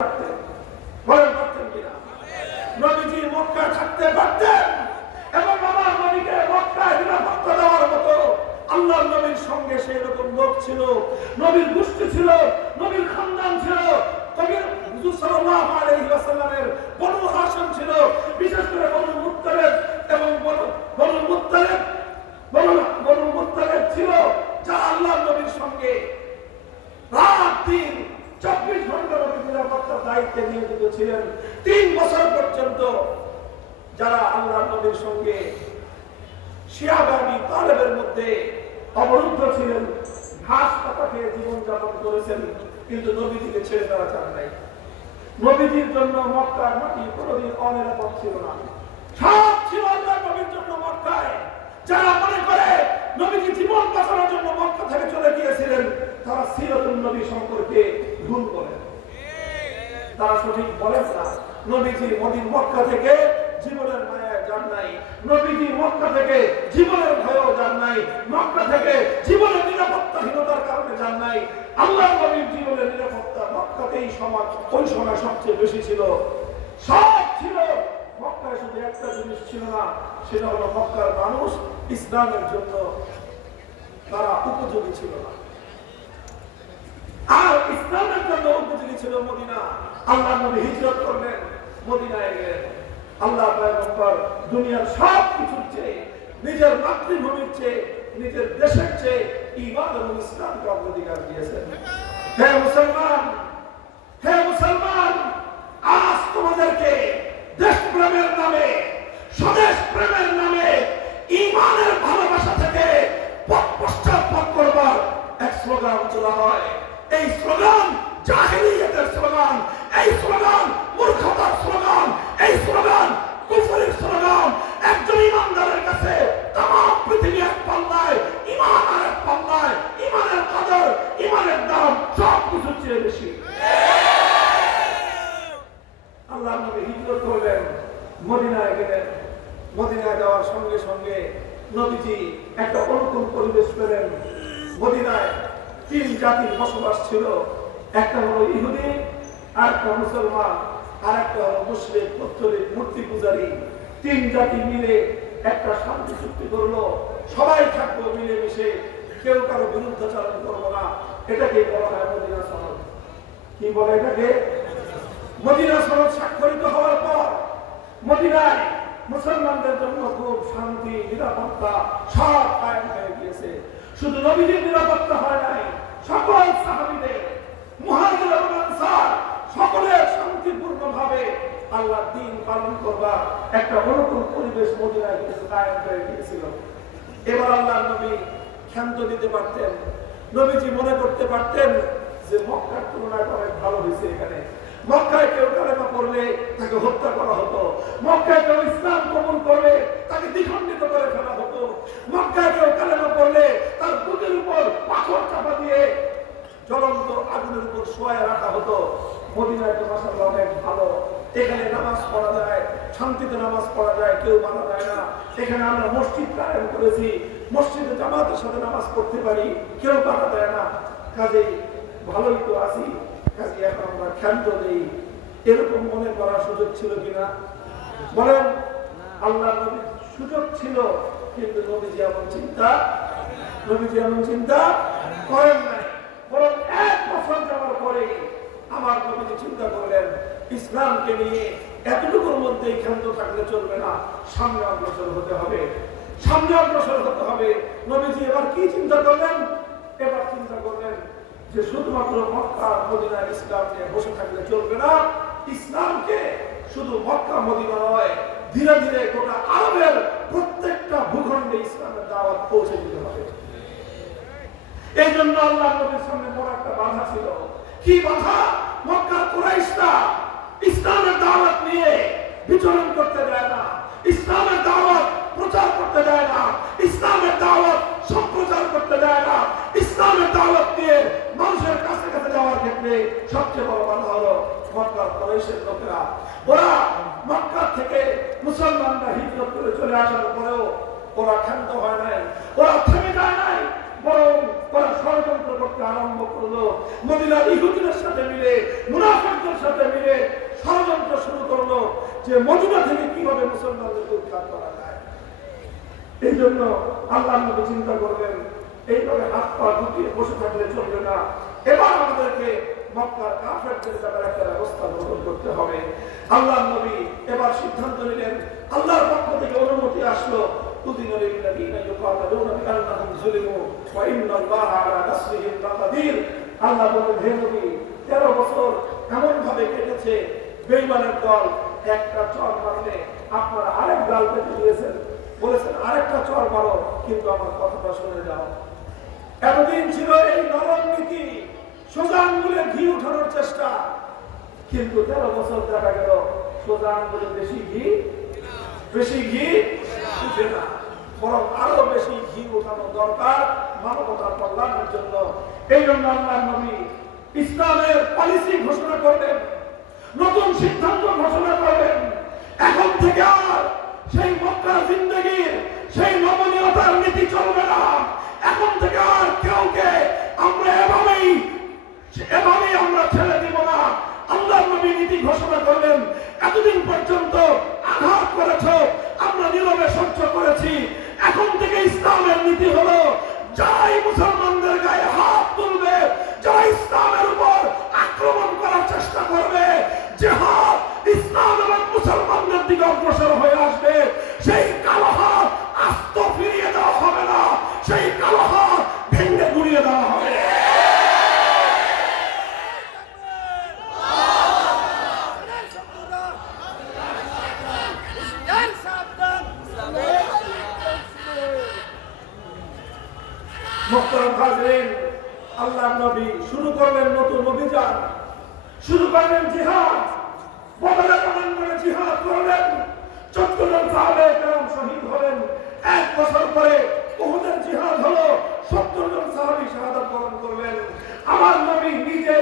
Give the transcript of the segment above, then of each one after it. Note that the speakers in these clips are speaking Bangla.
পারতেন কিনা? নবীজি মক্কায় থাকতে পারতেন এবং আমার নবীকে মক্কায় নিরাপত্তা দেওয়ার মতো আল্লাহর নবীর সঙ্গে সেই রকম লোক ছিল, নবীর গোষ্ঠী ছিল, নবীর খানদান ছিল, নবীর হুজুর সাল্লাল্লাহু আলাইহি ওয়াসাল্লামের বনু হাশিম ছিল, বিশেষ করে বনু মুত্তালিব এবং বনু মুত্তালিব ছিল, যারা আল্লাহর নবীর সঙ্গে রাত দিন 24 ঘন্টা নবীর নিরাপত্তার দায়িত্বে নিয়োজিত ছিলেন। 3 বছর পর্যন্ত যারা আল্লাহর নবীর সঙ্গে শিয়া বানি তালেবের মধ্যে অবরুদ্ধ ছিলেন, ঘাস পাতা খেয়ে জীবনযাপন করেছেন, কিন্তু নবীজিকে ছেড়ে তারা চান নাই। নবীজির জন্য মক্কার মাটি কোনোদিন অনিরাপদ ছিল না, সব ছিল আল্লাহর নবীর জন্য মক্কায়। যারা মনে করে নবীজি জীবন বাঁচানোর জন্য মক্কা থেকে চলে গিয়েছিলেন, তারা সিরাতুন নবী সম্পর্কে ভুল বলেন, তারা সঠিক বলেন না। নবীজি মক্কা থেকে জীবনের মায়ায় যান নাই, নবীজি মক্কা থেকে জীবনের ভয়েও যান নাই, মক্কা থেকে জীবনের নিরাপত্তাহীনতার কারণে যান নাই। আল্লাহর নবীর জীবনের নিরাপত্তা মক্কাতেই ওই সময় সবচেয়ে বেশি ছিল, সব ছিল। মক্কায় শুধু একটা জিনিস ছিল না, সেটা হলো মক্কার মানুষ ইসলামের জন্য তারা উপযোগী ছিল না, আর ইসলামের জন্য উপযোগী ছিল মদিনা। আল্লাহ নবী হিজরত করলেন, মদিনায় গেলেন। আল্লাহ পয়গম্বর দুনিয়ার সব কিছুর চেয়ে, নিজের মাতৃভূমির চেয়ে, নিজের দেশের চেয়ে ঈমান এবং ইসলামকে অগ্রাধিকার দিয়েছেন। হে মুসলমান, হে মুসলমান, আজ তোমাদেরকে দেশপ্রেমের নামে, স্বদেশ প্রেমের নামে, ঈমানের ভালোবাসা থেকে পশ্চাৎপদ করবার এক স্লোগান তোলা হয়। এই স্লোগান জাহেলিয়াতের স্লোগান, এই স্লোগান মূর্খতার স্লোগান, এই স্লোগান কুফরের স্লোগান। একজন ইমানদারের কাছে তামাম পৃথিবী এক পাল্লায়, ঈমান আর এক পাল্লায়। ঈমানের কদর, ঈমানের দাম সব কিছুর চেয়ে বেশি। আল্লাহ নবী হিজরত করলেন, মদিনায় গেলেন। মদিনায় যাওয়ার সঙ্গে সঙ্গে নবীজি একটা অনুকূল পরিবেশ পেলেন। মদিনায় 3 জাতির বসবাস ছিল, একটা হলো ইহুদি, আরেকটা মুসলমান, আরেকটা হলো মুশরিক পত্তলিক মূর্তি পূজারী। 3 জাতি মিলে একটা শান্তি চুক্তি করলো, সবাই থাকবো মিলেমিশে, কেউ কারো বিরুদ্ধাচরণ করবো না। এটাকে বলা হয় মদিনা সনদ। কি বলে এটাকে? মদিনা সনদ স্বাক্ষরিত হওয়ার পর মদিনায় মুসলমানদের জন্য খুব শান্তি, নিরাপত্তা সব কায়েম হয়ে গিয়েছে। শুধু নবীজির নিরাপত্তা হয় নাই, সকল সাহাবীদের, মুহাজির এবং আনসার সকলের শান্তিপূর্ণভাবে আল্লাহর দ্বীন পালন করবার একটা অনুকূল পরিবেশ মদিনায় কিন্তু কায়েম হয়ে গিয়েছিল। এবার আল্লাহর নবী ক্ষান্ত দিতে পারতেন, নবীজি মনে করতে পারতেন যে মক্কার তুলনায় অনেক ভালো হয়েছে। এখানে মক্কায় কেউ কালেমা পড়লে তাকে হত্যা করা হতো, মক্কায় কেউ ইসলাম কবুল করলে তাকে দ্বিখণ্ডিত করে ফেলা হতো, মক্কায় কেউ কালেমা পড়লে তার বুকের উপর পাথর চাপা দিয়ে জ্বলন্ত আগুনের উপর শোয়ায় রাখা হতো। মদিনায় তো মাশাআল্লাহ অনেক ভালো, এখানে নামাজ পড়া যায়, শান্তিতে নামাজ পড়া যায়, কেউ বাধা দেয় না। এখানে আমরা মসজিদ কায়েম করেছি, মসজিদে জামাতের সাথে নামাজ পড়তে পারি, কেউ বাধা দেয় না। কাজেই ভালোই তো আছি, কাজে এখন আমরা ক্ষান্ত দেই। এরকম মনে করার সুযোগ ছিল কিনা বলেন? আল্লাহ নবীর সুযোগ ছিল, কিন্তু নবীজি এমন চিন্তা করেন নাই। বরং 1 বছর যাওয়ার পরে আমার নবীজি চিন্তা করলেন, ইসলামকে নিয়ে এতটুকুর মধ্যেই ক্ষান্ত থাকলে চলবে না, সামনে অগ্রসর হতে হবে, সামনে অগ্রসর হতে হবে। নবীজি এবার কি চিন্তা করলেন? এবার চিন্তা করলেন যে শুধুমাত্র মক্কা মদিনা ইসলাম নিয়ে বসে থাকলে চলবে না, ইসলামকে শুধু মক্কা মদিনা নয়, ধীরে ধীরে গোটা আরবের প্রত্যেকটা ভূখণ্ডে ইসলামের দাওয়াত পৌঁছে দিতে হবে। এই জন্য আল্লাহ নবীর সামনে বড় একটা বাধা ছিল। কি বাধা? মক্কার কুরাইশরা ইসলামের দাওয়াত নিয়ে বিচরণ করতে দেয় না, ইসলামের দাওয়াত প্রচার করতে দেয় না, ইসলামের দাওয়াত সম্প্রচার করতে দেয় না। ইসলামের দাওয়াত দিয়ে মানুষের কাছে কাছে যাওয়ার ক্ষেত্রে সবচেয়ে বড় বাধা হলো মক্কার কুরাইশের লোকেরা। ওরা মক্কা থেকে মুসলমানরা হিজরত করে চলে আসার পরেও ওরা ক্ষান্ত হয় নাই, ওরা থেমে যায় নাই, বরং তারা ষড়যন্ত্র করতে আরম্ভ করলো। মদিনার ইহুদিদের সাথে মিলে, মুনাফিকদের সাথে মিলে ষড়যন্ত্র শুরু করলো যে মদিনা থেকে কিভাবে মুসলমানদেরকে উদ্ধার করা যায়। এই জন্য আল্লাহ নবী চিন্তা করবেন, এইভাবে হাত পা গুটিয়ে বসে থাকলে চলবে না। এবার আমাদেরকে মক্কার কাফেরদের ব্যাপারে একটা ব্যবস্থা গ্রহণ করতে হবে। আল্লাহ নবী এবার সিদ্ধান্ত নিলেন, আল্লাহর পক্ষ থেকে অনুমতি আসলো, আল্লাহ বলেন, হে নবী, 13 বছর এমন ভাবে কেটেছে, বেঈমানের দল একটা চর মারলে আপনারা আরেক ডাল কেটে দিয়েছেন, বলেছেন আরেকটা চর মারো, কিন্তু আমার কথাটা শুনে যাও। এতদিন ছিল এই নরম নীতি, সোজা আঙ্গুলে ঘি উঠানোর চেষ্টা, কিন্তু 13 বছর দেখা গেল সোজা আঙ্গুলে বেশি ঘি উঠে না, বরং আরো বেশি ঘি উঠানো দরকার মানবতার কল্যাণের জন্য। এই জন্য আল্লাহর নবী ইসলামের পলিসি ঘোষণা করলেন, নতুন সিদ্ধান্ত ঘোষণা করলেন। এখন থেকে আর সেই মক্কা জিন্দেগীর সেই নমনীয়তার নীতি চলবে না। এখন থেকে আর কেউকে আমরা এভাবেই আমরা ছেড়ে দিব না। আল্লাহর নবী নীতি ঘোষণা করলেন, এতদিন পর্যন্ত আঘাত করেছ, আমরা নীরবে সহ্য করেছি। এখন থেকে ইসলামের নীতি হলো, যারাই মুসলমানদের গায়ে হাত তুলবে, যারা ইসলামের উপর আক্রমণ করার চেষ্টা করবে, জিহাদ ইসলাম এবং মুসলমানদের দিকে অগ্রসর হয়ে আসবে, সেই কালো হাত আস্ত ফিরিয়ে দেওয়া হবে না, সেই কালো হাত ভেঙে গুড়িয়ে দেওয়া হবে। আল্লাহর নবী শুরু করলেন নতুন অভিযান, শুরু করলেন জিহাদ। বদরের রণাঙ্গনে জিহাদ করলেন, 14 জন সাহাবে কেরাম শহীদ হলেন। 1 বছর পরে উহুদের জিহাদ হলো, 70 জন সাহাবী শাহাদাত বরণ করলেন। আমার নবী নিজে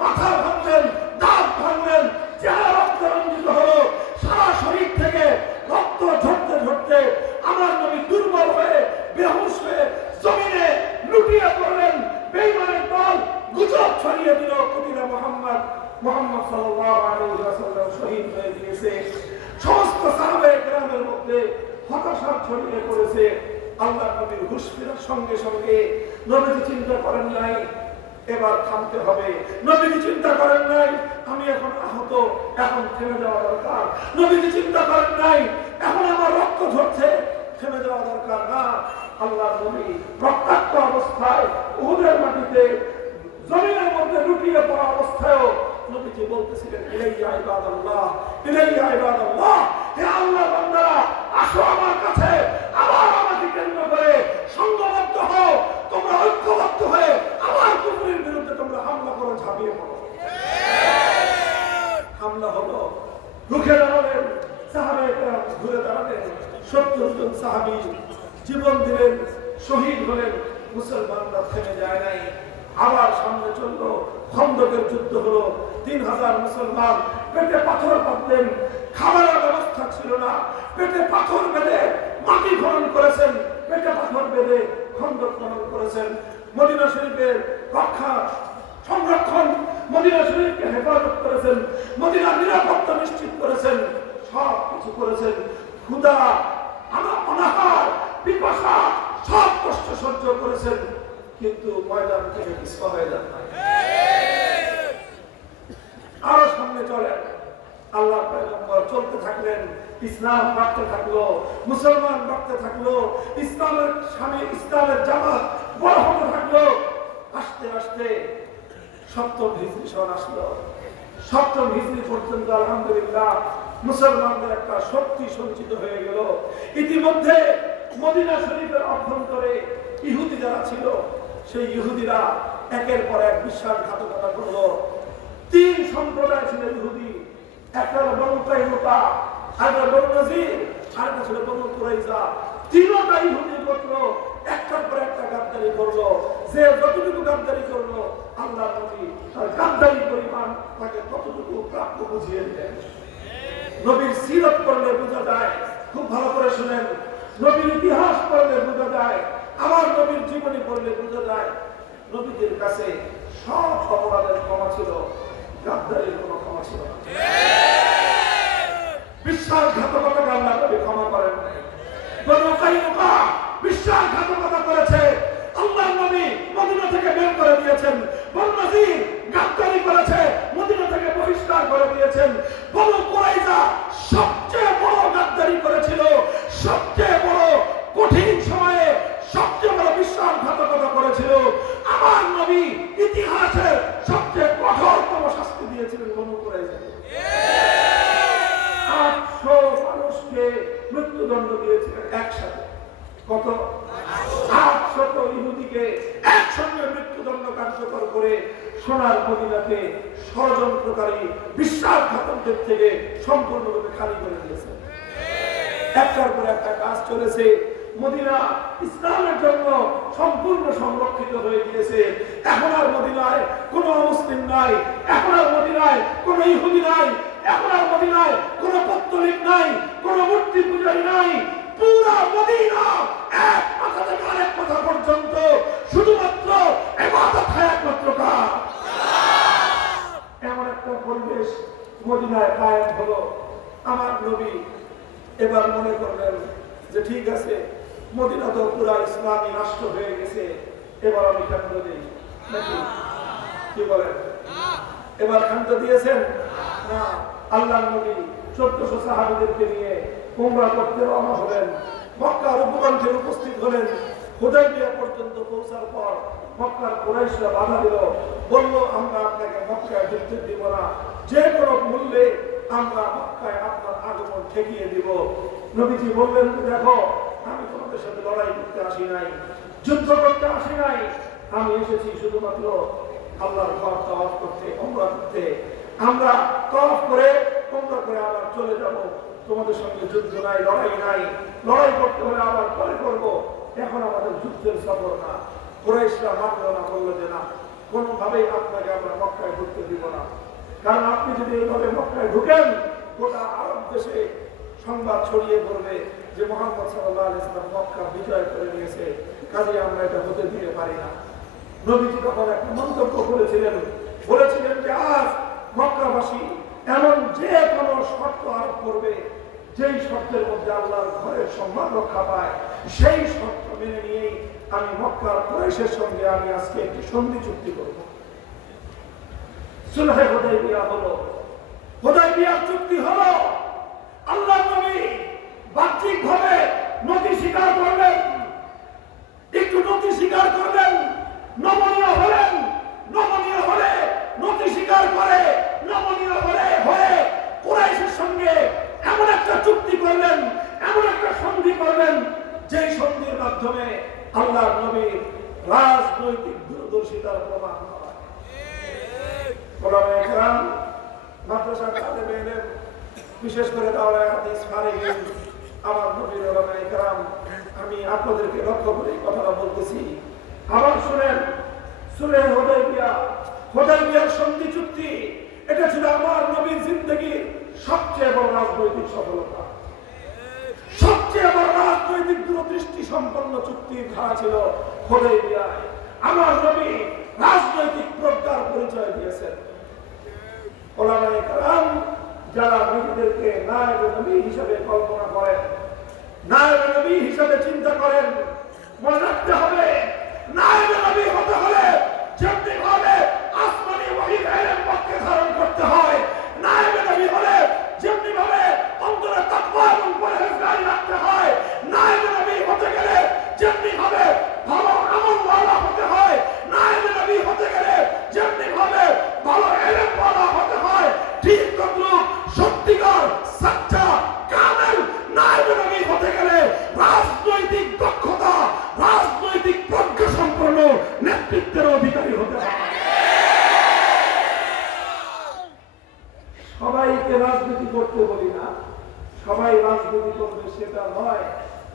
মাথা ভাঙলেন, দাঁত ভাঙলেন, চেহারা রক্ত রঞ্জিত হলো, সারা শরীর থেকে রক্ত ঝরতে ঝরতে আমার নবী দুর্বল হয়ে বেহুশ হয়ে জমিনে লুটিয়ে পড়লেন। বেঈমানের দল গুজব ছড়িয়ে দিল, কুতিলা মুহাম্মদ সাল্লাল্লাহু আলাইহি ওয়াসাল্লাম শহীদ হয়ে গিয়েছে। সমস্ত সাহাবায়ে কেরামের মধ্যে হতাশা ছড়িয়ে পড়েছে। আল্লাহর নবীর হুঁশ ফেরার সঙ্গে সঙ্গে নবীজি চিন্তা করেন নাই এবার থামতে হবে, নবীজি চিন্তা করেন নাই আমি এখন আহত, এখন থেমে যাওয়া দরকার, নবীজি চিন্তা করেন নাই এখন আমার রক্ত ঝরছে, থেমে যাওয়া দরকার না। আল্লাহর নবী রক্তাক্ত অবস্থায় উহুদের মাটিতে জমিনের মধ্যে লুটিয়ে পড়া অবস্থায়ও নবীজি বলতেছিলেন, ইলাইয়া ইবাদাল্লাহ, ইলাইয়া ইবাদাল্লাহ, হে আল্লাহর বান্দারা, আসো আমার কাছে, আবার আমাকে কেন্দ্র করে সংঘবদ্ধ হও, তোমরা ঐক্যবদ্ধ হয়ে আমার কুফরের বিরুদ্ধে তোমরা হামলা করো, ঝাঁপিয়ে পড়ো। হামলা হলো, রুখে দাঁড়ালেন সাহাবায়ে কেরাম, ঘুরে দাঁড়ালেন। 70 জন সাহাবী জীবন দিলেন, শহীদ হলেন। মুসলমানরা থেমে যায় নাই, আবার সামনে চললো। খন্দকের যুদ্ধ হলো, 3000 মুসলমান পেটে পাথর বাঁধলেন, খাবারের ব্যবস্থা ছিল না, পেটে পাথর বেঁধে মাটি খনন করেছেন, পেটে পাথর বেঁধে খন্দক খনন করেছেন। মদিনা শরীফের রক্ষা সংরক্ষণ, মদিনা শরীফকে হেফাজত করেছেন, মদিনার নিরাপত্তা নিশ্চিত করেছেন, সব কিছু করেছেন। ক্ষুধা, অনাহার, পিপাসা, সব কষ্ট সহ্য করেছেন, কিন্তু ময়দান থেকে পিছপা হয়ে যান নাই। আরো সামনে চলেন, আল্লাহ পয়গম্বর চলতে থাকলেন, ইসলাম বাড়তে থাকলো, মুসলমান বাড়তে থাকলো, ইসলামের স্বামী ইসলামের জামাত বড় হতে থাকলো। আস্তে আস্তে 7ম হিজরি সন আসলো। 7ম হিজরি পর্যন্ত আলহামদুলিল্লাহ মুসলমানদের একটা শক্তি সঞ্চিত হয়ে গেল। ইতিমধ্যে মদিনা শরীফের অভ্যন্তরে ইহুদি যারা ছিল, সেই ইহুদিরা একের পর এক বিশ্বাসঘাতকতা করলো। 3 সম্প্রদায় ছিল ইহুদি, একটা হলো বনু কাইনুকা, আরেকটা বনু নজির, আরেকটা ছিল বনু কুরাইজা। 3টা ইহুদি গোত্র একটার পর একটা গাদ্দারি করলো। যে যতটুকু গাদ্দারি করলো, আল্লাহর নবী তার গাদ্দারি পরিমাণ তাকে ততটুকু প্রাপ্য বুঝিয়ে দিলেন। নবীর সিরত পড়লে বোঝা যায়, খুব ভালো করে শুনেন, নবীর ইতিহাস পড়লে বোঝা যায় আমার নবীর জীবনী পড়লে বোঝা যায় নবীদের কাছে সব অপরাধের ক্ষমা ছিল, গাদ্দারির কোনো ক্ষমা ছিল না। বিশ্বাসঘাতকতাকে আল্লাহ নবী ক্ষমা করেন নাই। বনু কাইনুকা বিশ্বাসঘাতকতা করেছে, আল্লাহ নবী মদিনা থেকে বের করে দিয়েছেন। বনু নাযির গাদ্দারি করেছে, মদিনা থেকে বহিষ্কার করে দিয়েছেন। বনু কুরাইজা সবচেয়ে বড় গাদ্দারি করেছিল, সবচেয়ে বড় কঠিন সময়ে সবচেয়ে বড় বিশ্বাসঘাতকতা করেছিল। আমার নবী ইতিহাসের সবচেয়ে কঠোরতম শাস্তি দিয়েছিলেন বনু কুরাইজাকে। 800 মানুষকে মৃত্যুদণ্ড দিয়েছিলেন একসাথে। কত? 800 ইহুদিকে একসঙ্গে মৃত্যুদণ্ড কার্যকর করে সোনার মদিনাকে ষড়যন্ত্রকারী বিশ্বাসঘাতকদের থেকে সম্পূর্ণরূপে খালি করে দিয়েছেন। একটার পর একটা কাজ চলেছে। মদিনা ইসলামের জন্য সম্পূর্ণ সংরক্ষিত হয়ে গিয়েছে। এখন আর মদিনায় কোন মুসলিম নাই, এখন আর মদিনায় কোন ইহুদি নাই, এখন আর মদিনায় কোন পত্তলিক নাই, কোন মূর্তি পূজারী নাই। পুরা মদিনা এক মাথা থেকে আরেক মাথা পর্যন্ত শুধুমাত্র ইবাদত হয় একমাত্র কার। এমন একটা পরিবেশ মদিনায় কায়েম হলো। আমার নবী এবার মনে করলেন যে ঠিক আছে, মদিনা তো পুরা ইসলামী রাষ্ট্র হয়ে গেছে, এবার আমি খাদ্য দিই নাকি? কি বলেন? এবার খাদ্য দিয়েছেন না? আল্লাহ নবী 1400 সাহাবীদেরকে নিয়ে উমরা করতে রওনা হলেন। মক্কার উপকণ্ঠে উপস্থিত হলেন। হুদায়বিয়া পর্যন্ত পৌঁছার পর মক্কার কুরাইশরা বাধা দিল, বলল আমরা আপনাকে মক্কায় ঢুকতে দিব না, যে কোনো মূল্যে আমরা মক্কায় আপনার আগমন ঠেকিয়ে দিব। নবীজি বললেন, দেখো আমি তোমাদের সাথে লড়াই করতে আসি নাই, যুদ্ধ করতে আসি নাই, আমি এসেছি শুধুমাত্র আল্লাহর ঘর তাওয়াফ করতে, উমরা করতে। আমরা তাওয়াফ করে উমরা করে আবার চলে যাব। তোমাদের সঙ্গে যুদ্ধ নাই, লড়াই নাই। লড়াই করতে হলে আবার পরে করব, এখন আমাদের যুদ্ধের সফর না। কুরাইশরা মানল না, বললো যে না, কোনোভাবেই আপনাকে আমরা মক্কায় ঢুকতে দিব না। কারণ আপনি যদি এইভাবে মক্কায় ঢুকেন, গোটা আরব দেশে সংবাদ ছড়িয়ে পড়বে যে মুহাম্মদ সাল্লাল্লাহু আলাইহি ওয়াসাল্লাম মক্কা বিজয় করে নিয়েছে, কাজে আমরা এটা হতে দিতে পারি না। নবীজি তখন একটা মন্তব্য করেছিলেন, বলেছিলেন যে আজ মক্কাবাসী এমন যে কোনো শর্ত আরোপ করবে, যেই শর্তের মধ্যে আল্লাহর ঘরের সম্মান রক্ষা পায়, সেই শর্ত মেনে নিয়েই আমি মক্কার কুরাইশের সঙ্গে আমি আজকে একটি সন্ধি চুক্তি করব। সুলহে হুদায়বিয়া হলো, হুদায়বিয়া চুক্তি হলো। আল্লাহ নবী বাহ্যিকভাবে নথি স্বীকার করলেন, একটু নথি স্বীকার করলেন, নমনীয় হলেন। নমনীয় হলে নথি স্বীকার করে, নমনীয় হয়ে কুরাইশের সঙ্গে এমন একটা চুক্তি করলেন, এমন একটা সন্ধি করলেন, যেই সন্ধির মাধ্যমে আল্লাহর নবীর রাজনৈতিক দূরদর্শিতার প্রমাণ হয়। ওলামায়ে কেরাম, মাদ্রাসার তালেবে ইলম, বিশেষ করে দাওরায়ে হাদিস ফারিগিন, আমার নবীর ওলামায়ে কেরাম, আমি আপনাদেরকে লক্ষ্য করে এই কথাটা বলতেছি। আবার শুনেন, সুলহে হুদায়বিয়ার সন্ধি চুক্তি, এটা ছিল আমার নবীর জিন্দেগির সবচেয়ে বড় রাজনৈতিক সফলতা, সবচেয়ে বড় রাজনৈতিক দূরদৃষ্টি সম্পন্ন চুক্তির ধারা ছিল হুদায়বিয়ায়। আমার নবী রাজনৈতিক প্রজ্ঞার পরিচয় দিয়েছেন। ওলামায়ে কেরাম যারা নিজেদেরকে নায়েবে নবী হিসেবে কল্পনা করেন, নায়েবে নবী হিসেবে চিন্তা করেন, মনে রাখতে হবে নায়েবে নবী হতে হলে যেমনি ভাবে আসমানি ওহীর ইলম পক্ষে ধারণ করতে হয়, নায়েবে নবী হলে যেমনি ভাবে অন্তরে তাকওয়া এবং পরহেজগারি রাখতে হয়, নায়েবে নবী হতে গেলে যেমনি ভাবে ভালো আমলওয়ালা হতে হয়, নায়েবে নবী হতে গেলে যেমনি ভাবে ভালো ইলমওয়ালা হতে হয়, ঠিক তদ্রুপ সত্যিকার সচ্চা কামেল নায়েবে নবী হতে গেলে রাজনৈতিক দক্ষতা, রাজনৈতিক প্রজ্ঞা সম্পন্ন নেতৃত্বের অধিকারী হতে হয়। সবাইকে রাজনীতি করতে বলি না, সবাই রাজনীতি করবে সেটা নয়,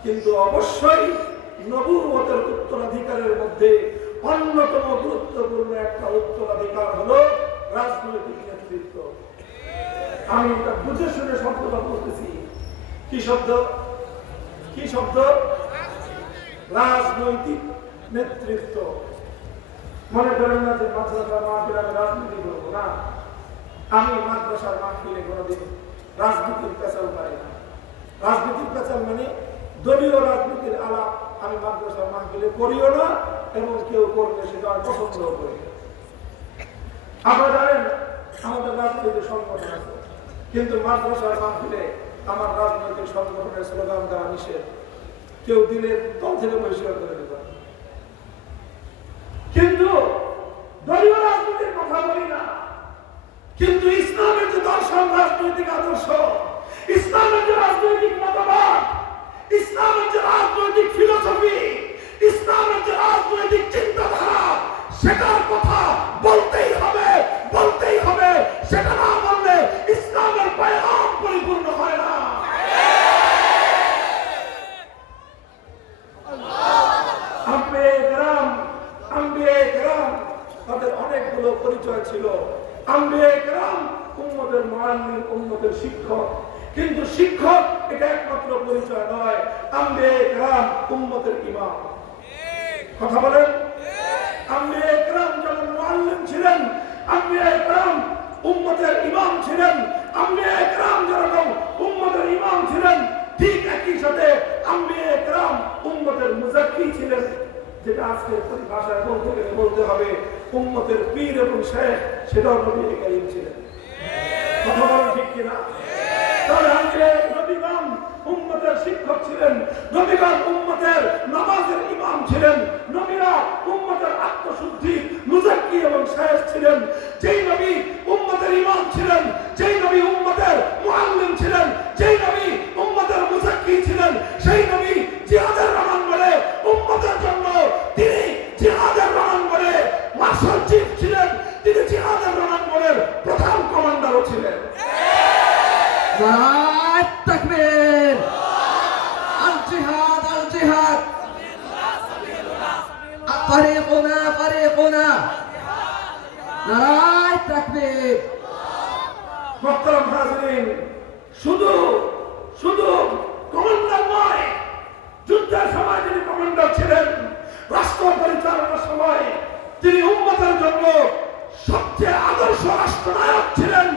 কিন্তু অবশ্যই নবুয়তের উত্তরাধিকারের মধ্যে অন্যতম গুরুত্বপূর্ণ একটা উত্তরাধিকার হলো রাজনৈতিক নেতৃত্ব। আমি এটা বুঝে শুনে শব্দটা বলতেছি। কি শব্দ? কি শব্দ? রাজনৈতিক নেতৃত্ব। মনে করেন না যে মাদ্রাসার মাহফিলে আমি রাজনীতি করবো না। আমি মাদ্রাসার মাহফিলে কোনোদিন রাজনীতির পেছাল পাই না। রাজনীতির পেছাল মানে দলীয় রাজনীতির আলাপ আমি মাদ্রাসার মাহফিলে করিও না, এবং কেউ করলে সেটা আমি পছন্দও করি না। আপনারা জানেন আমাদের রাজনৈতিক সংগঠন আছে, কিন্তু মাদ্রাসার মাহফিলে আমার রাজনৈতিক সংগঠনের স্লোগান দেওয়া নিষেধ। কেউ দিলে দল থেকে বহিষ্কার করে দেবে। কিন্তু দলীয় রাজনীতির কথা বলি না, কিন্তু ইসলামের যে দর্শন, রাজনৈতিক আদর্শ, ইসলামের যে রাজনৈতিক মতবাদ, ইসলামের যে রাজনৈতিক ফিলোসফি, ইসলামের যে রাজনৈতিক চিন্তাধারা, সেটার কথা বলতেই হবে, বলতেই হবে। সেটা না বললে ইসলামের পয়গাম পরিপূর্ণ হয় না। আম্বিয়ায়ে কেরাম তাদের অনেকগুলো পরিচয় ছিল। আম্বিয়ায়ে কেরাম উম্মতের মুআল্লিম, উম্মতের শিক্ষক। কিন্তু শিক্ষক এটা একমাত্র পরিচয় নয়। আম্বিয়ায়ে কেরাম উম্মতের ইমাম। কথা বলেন। আম্বিয়ায়ে কেরাম যেমন মুআল্লিম ছিলেন, আম্বিয়ায়ে কেরাম উম্মতের ইমাম ছিলেন। আম্বিয়ায়ে কেরাম যেরকম উম্মতের ইমাম ছিলেন, ঠিক একই সাথে আম্বিয়ায়ে কেরাম উম্মতের মুজাক্কি ছিলেন, যেটা আজকে ভাষায় বলতে গেলে বলতে হবে উম্মতের পীর এবং শেখ, সেটাও নবী কারীম ছিলেন। কথা বলেন ঠিক কিনা? তাহলে নবীগণ উম্মতের শিক্ষক ছিলেন, নবীগণ উম্মতের নামাজের ইমাম ছিলেন, নবীরা উম্মতের আত্মশুদ্ধি মুজাক্কি এবং শেখ ছিলেন। যেই নবী উম্মতের ইমাম ছিলেন, যেই নবী উম্মতের মুআল্লিম ছিলেন, যেই নবী উম্মতের মুজাক্কি ছিলেন, সেই নবী জিহাদের রণাঙ্গনে উম্মতের জন্য তিনি জিহাদের রণাঙ্গনে মার্শাল চিফ ছিলেন, তিনি জিহাদের রণাঙ্গনের প্রধান কমান্ডারও ছিলেন। নারায়ে তাকবীর, আল জিহাদ আল জিহাদ, তারিকুনা তারিকুনা, নারায়ে তাকবীর। মুহতারাম হাজিরিন, শুধু কমান্ডার নয়, যুদ্ধের সময় তিনি কমান্ডার ছিলেন, রাষ্ট্র পরিচালনার সময় তিনি উম্মতের জন্য সবচেয়ে আদর্শ রাষ্ট্রনায়ক ছিলেন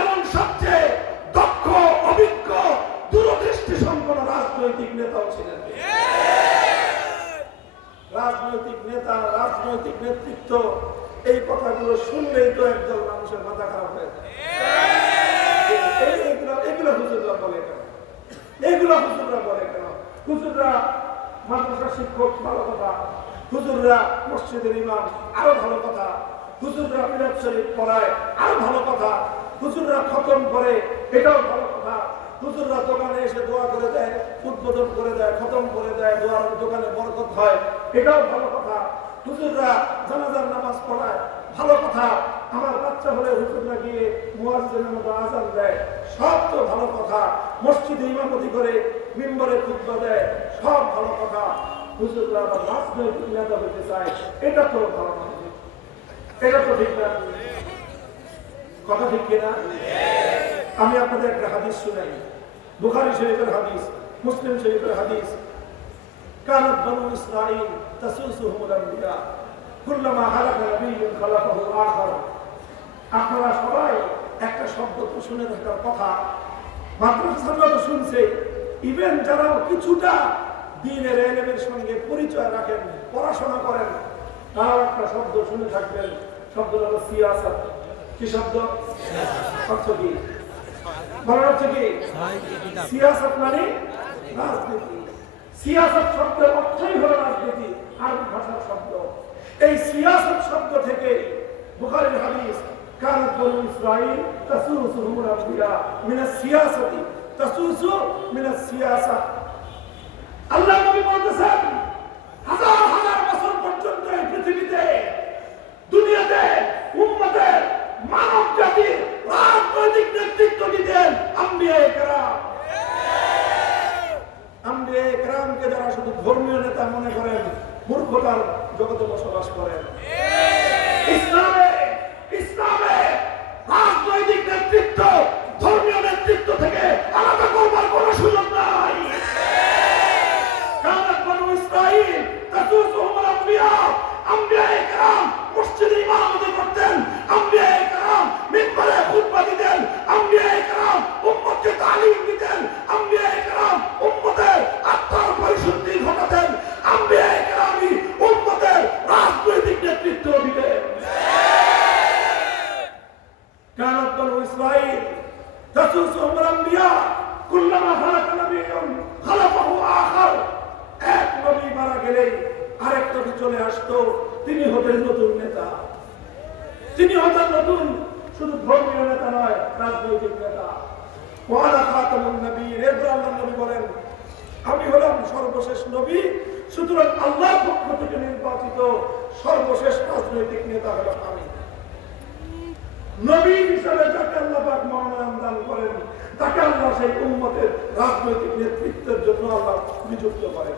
এবং সবচেয়ে দক্ষ, অভিজ্ঞ, দূরদৃষ্টি সম্পন্ন রাজনৈতিক নেতাও ছিলেন। রাজনৈতিক নেতা, রাজনৈতিক নেতৃত্ব, এই কথাগুলো শুনলেই তো একদল মানুষের মাথা খারাপ হয়ে যায়। এগুলো হুজুররা বলে কেন? এগুলো হুজুররা বলে কেন? হুজুররা মাদ্রাসার শিক্ষক, ভালো কথা। হুজুররা মসজিদের ইমাম, আরো ভালো কথা। হুজুররা মিলাদ শরীফ পড়ায়, আরো ভালো কথা। হুজুররা খতম করে, এটাও ভালো কথা। হুজুররা দোকানে এসে দোয়া করে দেয়, উদ্বোধন করে দেয়, খতম করে দেয়, দোয়ার দোকানে বরকত হয়, এটাও ভালো কথা। হুজুররা জানাজার নামাজ পড়ায়, ভালো কথা। আমার বাচ্চা হলে হুজুররা গিয়ে মুয়াজ্জিনের মতো আযান দেয়, সব তো ভালো কথা। মসজিদে ইমামতি করে মিম্বরে খুতবা দেয়, সব ভালো কথা। হুজুররা আবার রাজনৈতিক নেতা হতে চায়, এটা তো ভালো না, এটা তো ঠিক না। কথা ঠিক কিনা? আমি আপনাদের একটা হাদিস শুনাই, বুখারী শরীফের হাদিস, মুসলিম শরীফের হাদিস। কানাত বানু ইসরাঈল তাসুসুহুমুল আনবিয়া কুল্লামা হালাকা নাবিয়্যুন খালাফাহু আখার। আপনারা সবাই একটা শব্দ তো শুনে থাকার কথা, মাদ্রাসারা তো শুনছে, ইভেন যারা কিছুটা দ্বীনের ইলমের সঙ্গে পরিচয় রাখেন, পড়াশোনা করেন, তারাও একটা শব্দ শুনে থাকবেন। শব্দটা হলো সিয়াসাত। কি শব্দ? অর্থ কি? বলার অর্থ কি? সিয়াসাত মানে রাজনীতি। সিয়াসাত শব্দের অর্থই হলো রাজনীতি, আরবি ভাষার শব্দ। এই সিয়াসাত শব্দ থেকে বুখারীর হাদিস, কানাত বানু ইসরাঈল তাসুসুহুমুল আনবিয়া মিনাস সিয়াসাতি তাসুসু মিনাস সিয়াসা। আল্লাহ নবী বলতেছেন, হাজার হাজার বছর পর্যন্ত এই পৃথিবীতে, দুনিয়াতে উম্মতের, মানব জাতির রাজনৈতিক নেতৃত্ব দিতেন আম্বিয়ায়ে কেরাম। আম্বিয়ায়ে কেরামকে যারা শুধু ধর্মীয় নেতা মনে করেন, মূর্খতার জগতে বসবাস করেন। ইসলামে রাজনৈতিক নেতৃত্ব ধর্মীয় নেতৃত্ব থেকে আলাদা করবার কোন সুযোগ নাই। কানাত বানু ইসরাঈল ইসরাঈল তাসুসুহুম আল-আনবিয়া কুল্লামা হালাকা নাবিয়্যুন খালাফাহু আখার। এক নবী মারা গেলেই আরেক নবী চলে আসতো, তিনি হতেন নতুন নেতা, তিনি হতেন নতুন শুধু ধর্মীয় নেতা নয়, রাজনৈতিক নেতা। ওয়ালা খাতামুন নবিয়্যিন, এরপর আল্লাহর নবী বলেন আমি হলাম সর্বশেষ নবী, সুতরাং আল্লাহর পক্ষ থেকে নির্বাচিত সর্বশেষ রাজনৈতিক নেতা হলাম আমি। নবী হিসেবে যাকে আল্লাহ পাক মনোনয়ন দান করেন তাকে আল্লাহ সেই উম্মতের রাজনৈতিক নেতৃত্বের জন্য আল্লাহ নিযুক্ত করেন।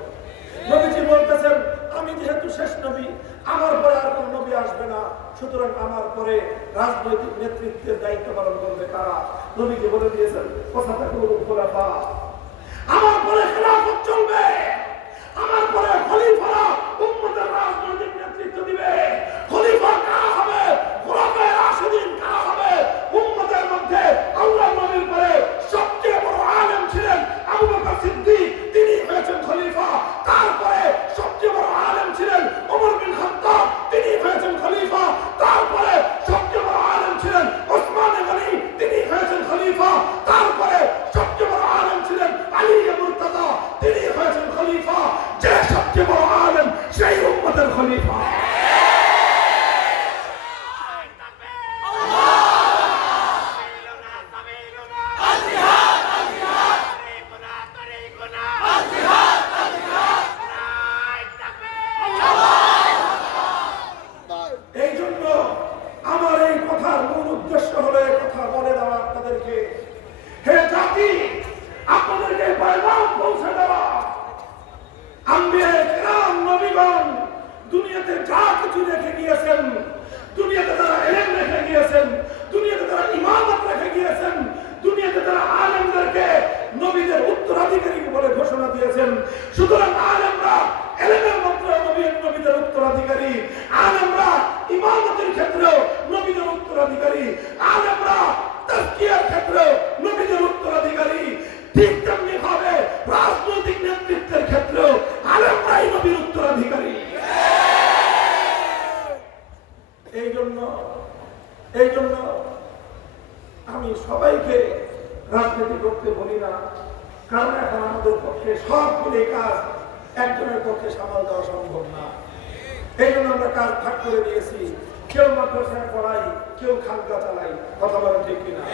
নবীজি বলতেছেন আমি যেহেতু শেষ নবী, আমার পরে আর কোন নবী আসবে না, সুতরাং আমার পরে রাজনৈতিক নেতৃত্বের দায়িত্ব পালন করবে কারা? নবীজি বলে দিয়েছেন ওয়াসাতাকুলু খুলাফা, আমার পরে খেলাফত চলবে, আমার পরে খলিফারা উম্মতের রাজনৈতিক নেতৃত্ব দিবে। খলিফা কারা হবে? খুলাফায়ে রাশিদিন কারা হবে? উম্মতের মধ্যে আল্লাহর নবীর পরে সবচেয়ে বড় আলেম ছিলেন আবু বকর সিদ্দিক, তিনি হয়েছেন খলিফা। তারপরে সবচেয়ে বড় আলেম ছিলেন ওমর বিন খাত্তাব, তিনি হয়েছেন খলিফা। তারপরে সবচেয়ে বড় আলেম ছিলেন ওসমান গনি, তিনি হয়েছেন খলিফা। তারপরে সবচেয়ে বড় আলেম ছিলেন আলী মুর্তজা, তিনি হয়েছেন খলিফা। যে সবচেয়ে বড় আলেম সেই উম্মতের খলিফা। এই জন্য আমার এই কথার মূল উদ্দেশ্য হলো এই কথা বলে দেওয়া আপনাদেরকে, হে জাতি, আপনাদেরকে পয়গাম পৌঁছে দেওয়া। আম্বিয়ায়ে কিরাম, নবীগণ দুনিয়াতে যা কিছু রেখে গিয়েছেন, দুনিয়াতে তারা ইলম রেখে গিয়েছেন, দুনিয়াতে তারা ইমামত রেখে গিয়েছেন, দুনিয়াতে তারা আলেমদেরকে নবীদের উত্তরাধিকারী বলে ঘোষণা দিয়েছেন। সুতরাং আলেমরা ইলমের মধ্যে নবীদের উত্তরাধিকারী, আলেমরা ইমামতের ক্ষেত্রে নবীদের উত্তরাধিকারী, আলেমরা তাজকিয়ার ক্ষেত্রে নবীদের উত্তরাধিকারী। ঠিক তেমনি ভাবে রাজনৈতিক নেতৃত্বের ক্ষেত্রে আলেমরাই নবীর উত্তরাধিকারী। এই জন্য আমি সবাইকে রাজনীতি করতে বলি না, কারণ এখন আমাদের পক্ষে সবগুলি কাজ একজনের পক্ষে সামাল দেওয়া সম্ভব না। এই জন্য আমরা কাজ ভাগ করে দিয়েছি, কেউ মাদ্রাসায় পড়াই, কেউ খানকা চালাই। কথা বলেন ঠিক কিনা?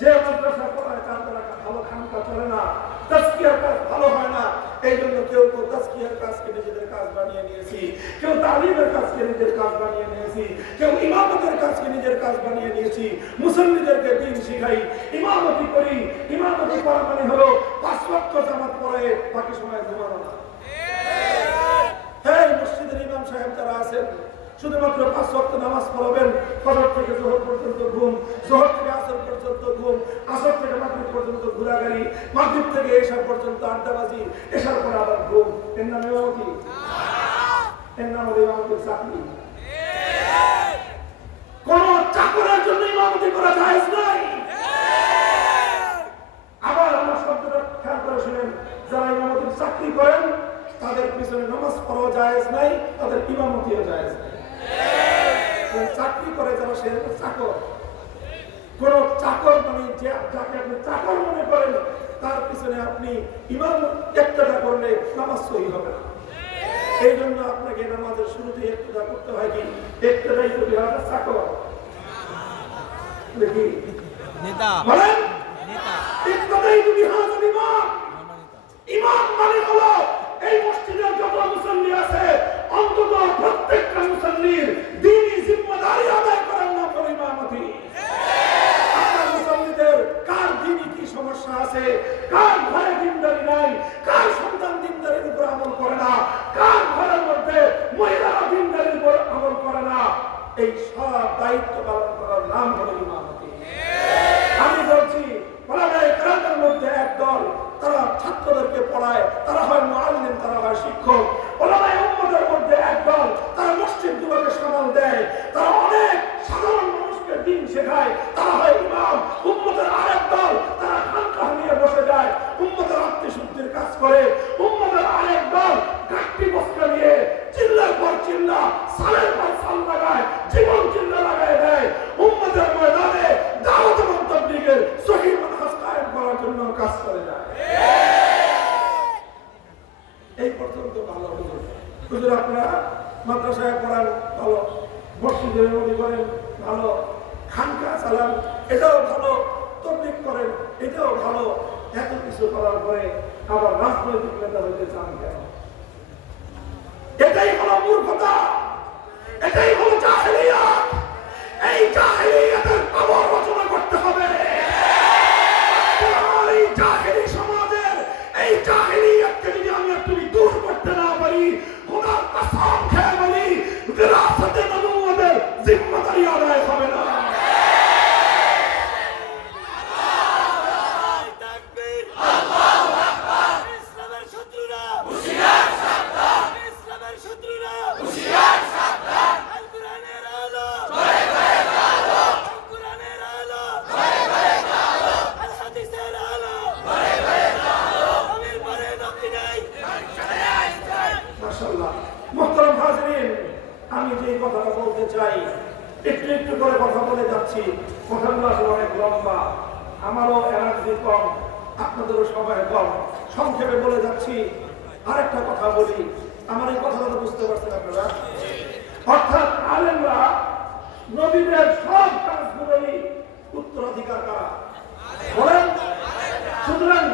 যে মাদ্রাসা পড়ায় তার দ্বারা ভালো খানকা চলে না, তাজকিয়ার কাজ ভালো হয় না। এই জন্য কেউ তাজকিয়ার কাজকে নিজেদের কাজ বানিয়ে নিয়েছি, কেউ তালিমের কাজকে নিজের কাজ বানিয়ে নিয়েছি, কেউ ইমামতের কাজকে নিজের কাজ বানিয়ে নিয়েছি। মুসল্লিদেরকে দিন শিখাই, ইমামতি করি। ইমামতি করা মানে হলো 5 ওয়াক্ত জামাত পড়ে বাকি সময় ঘুমানো না। এই মসজিদের ইমাম সাহেব যারা আছেন শুধুমাত্র 5 ওয়াক্ত নামাজ পড়াবেন, ফজর থেকে যোহর পর্যন্ত ঘুম, যোহর থেকে আসর পর্যন্ত ঘুম, আসর থেকে মাগরিব পর্যন্ত ঘোরাঘুরি, মাগরিব থেকে এশা পর্যন্ত আড্ডাবাজি, এশার পরে আবার ঘুম। এর নাম ইমামতি? এর নাম হলো ইমামতির চাকরি। কোন চাকরের জন্য ইমামতি করা জায়েজ নাই। আবার আমার শব্দটা খেয়াল করে শুনেন, যারা ইমামতির চাকরি করেন তাদের পিছনে নামাজ পড়া জায়েজ নাই, তাদের ইমামতিও জায়েজ নাই। চাকরি করে যারা সে চাকর, কোন চাকর মানে যাকে আপনি চাকর মনে করেন তার পিছনে আপনি ইমাম ইক্তেদা করলে নামাজ সহি হবে না। এই জন্য আপনাকে নামাজের শুরুতে ইক্তেদা করতে হয়। কি ইক্তেদাই তো বিহার চাকর দেখি নেতা বলেন, নেতা ইক্তেদাই তো বিহার ইমাম। ইমাম মানে হলো এই মসজিদের যত মুসল্লি আছে অন্তত প্রত্যেকটা মুসল্লির দ্বীনি জিম্মাদারি আদায় করার নাম হলো ইমামতি। আপনার মুসল্লিদের কার দ্বীনি কি সমস্যা আছে, কার ঘরে দিনদারি নাই, কার সন্তান দিনদারির উপর আমল করে না, কার ঘরের মধ্যে মহিলারা দিনদারির উপর আমল করে না, এই সব দায়িত্ব পালন করার নাম হলো ইমামতি। আমি বলছি ওলামায়ে কেরামের মধ্যে একদল, তারা ছাত্রদেরকে পড়ায়, তারা হয় মুআল্লিম, তারা হয় শিক্ষক। ওলামায়ে উম্মতের মধ্যে একদল, তারা মসজিদগুলোকে সামাল দেয়, তারা অনেক সাধারণ মানুষকে দ্বীন শেখায়, তারা হয় ইমাম। উম্মতের আরেক দল, তারা খানকাহ নিয়ে বসে যায়, কাজ করে যায়। এই পর্যন্ত ভালো হুজুর। হুজুর আপনারা মাদ্রাসায় পড়ান ভালো, মসজিদের মধ্যে করেন ভালো, খানকা চালান এটাও ভালো, তবলিগ করেন এটাও ভালো। এত কিছু করার পরে আবার রাজনৈতিক নেতা হইতে চান কেন? এটাই হলো মূর্খতা, এটাই হলো জাহেলিয়াত। এই জাহেলিয়াতের কবর রচনা করতে হবে। আর এই জাহেলি সমাজের এই জাহেলিয়াতকে যদি আমি আর তুমি দূর করতে না পারি, খোদার কসম খেয়ে বলি বিরাসতে নবুওয়াতের জিম্মাদারি আদায় হবে না। মুহতারাম হাজিরিন, আমি যে কথাটা বলতে চাই একটু একটু করে কথা বলে যাচ্ছি। কথাগুলো আসলে অনেক লম্বা, আমারও এনার্জি কম, আপনাদেরও সময় কম, সংক্ষেপে বলে যাচ্ছি। আরেকটা কথা বলি, আমার এই কথাটা তো বুঝতে পারছেন আপনারা? অর্থাৎ আলেমরা নবীদের সব কাজগুলোই উত্তরাধিকার করা বলেন। সুতরাং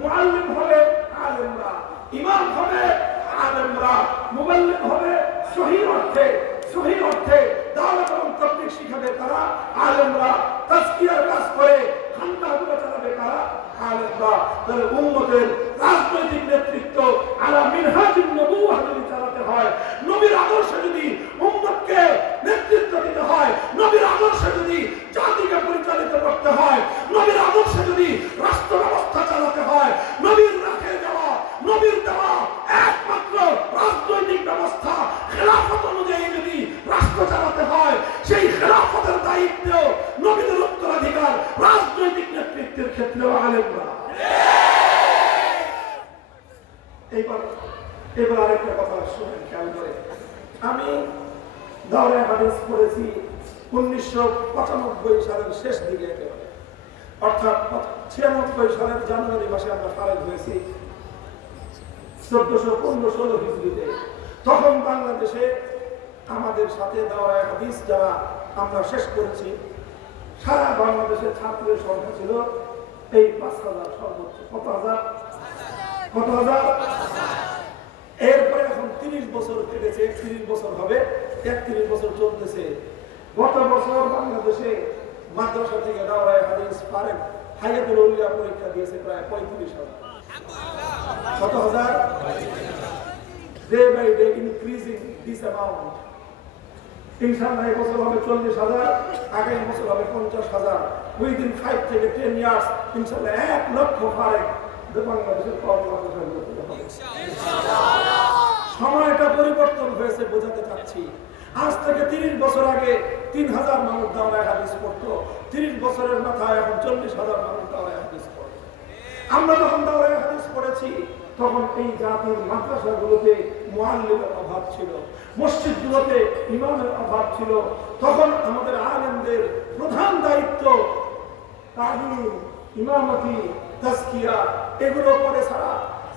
মুআল্লিম হবে আলেমরা, ইমাম হবে আলেমরা, মুবাল্লিগ হবে সহিহ অর্থে দাওয়াত এবং তাবলীগ শিখাবে কারা? আলেমরা। তাজকিয়ার কাজ করে খানকাগুলো চালাবে কারা? আলেমরা। তাহলে উম্মতের রাজনৈতিক নেতৃত্ব আলা মিনহাজুন নবুওয়াহ যদি চালাতে হয়, নবীর আদর্শে যদি উম্মতকে নেতৃত্ব দিতে হয়, নবীর আদর্শে যদি জাতিকে পরিচালিত করতে হয়, নবীর আদর্শে যদি রাষ্ট্র ব্যবস্থা চালাতে হয়, নবীর রাখে যাওয়া, নবীর দেওয়া একমাত্র রাজনৈতিক ব্যবস্থা খেলাফত অনুযায়ী যদি রাষ্ট্র চালাতে হয়, সেই খেলাফতের দায়িত্ব নবীদের উত্তরাধিকার রাজনৈতিক নেতৃত্বের ক্ষেত্রেও আলেমরা। এবার আরেকটা কথা শুনেন খেয়াল করে। আমি দাওরায়ে হাদিস পড়েছি 1995 সালের শেষ দিকে, একেবারে অর্থাৎ 96 সালের জানুয়ারি মাসে আমরা ফারেগ হয়েছি 1415-16 হিজরিতে। তখন বাংলাদেশে আমাদের সাথে দাওরায়ে হাদিস যারা আমরা শেষ করেছি, সারা বাংলাদেশের ছাত্রের সংখ্যা ছিল এই 5000 সর্বোচ্চ। কত হাজার? এরপরে এখন 30 বছর কেটেছে, 31 বছর হবে, 31 বছর চলতেছে। গত বছর বাংলাদেশে মাদ্রাসা থেকে দাওরায়ে হাদিস ফারেগ হায়াতুল আউলিয়া পরীক্ষা দিয়েছে প্রায় 35,000। কত হাজার? Day by day increasing this amount. ইনশাআল্লাহ এই বছর হবে 40,000, আগামী বছর হবে 50,000। উইদিন 5 থেকে 10 ইয়ার্স ইনশাআল্লাহ 1 লক্ষ ফারেগ বাংলাদেশের কর্মকর্তা হবে। সময়টা পরিবর্তন হয়েছে, বোঝাতে চাচ্ছি। আজ থেকে 30 বছর আগে 3,000 মানুষ দাওরায়ে হাদিস পড়তো, 30 বছরের মাথায় এখন 40,000 মানুষ দাওরায়ে হাদিস পড়ে। আমরা যখন দাওরায়ে হাদিস পড়েছি তখন এই জাতির মাদ্রাসাগুলোতে মুআল্লিমের অভাব ছিল, মসজিদগুলোতে ইমামের অভাব ছিল। তখন আমাদের আলেমদের প্রধান দায়িত্ব তালিম, ইমামতি, তাজকিয়া এগুলো করে ছাড়া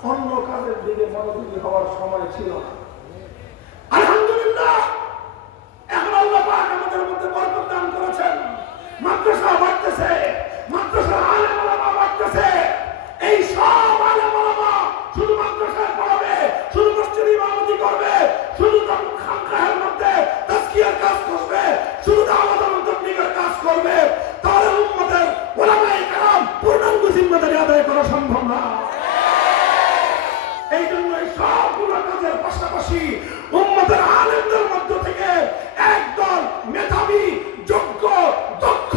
অন্য কাজের দিকে মনোযোগী হওয়ার সময় ছিল না। আলহামদুলিল্লাহ, এখন আল্লাহ পাক আমাদের মধ্যে বরকত দান করেছেন, মাদ্রাসা বাড়তেছে, মাদ্রাসার আলেম ওলামা বাড়তেছে। এই সব আলেম ওলামা শুধু মাদ্রাসায় পড়াবে, শুধু মসজিদে ইমামতি করবে, শুধু খানকাহের মধ্যে তাজকিয়ার কাজ করবে, শুধু দাওয়াত এবং তাবলীগের কাজ করবে, তাহলে উম্মতের ওলামায়ে কেরাম পূর্ণাঙ্গ জিম্মাদারি আদায় করা সম্ভব না। এই জন্য এই সবগুলো কাজের পাশাপাশি উম্মতের আলেমদের মধ্য থেকে একদল মেধাবী, যোগ্য, দক্ষ,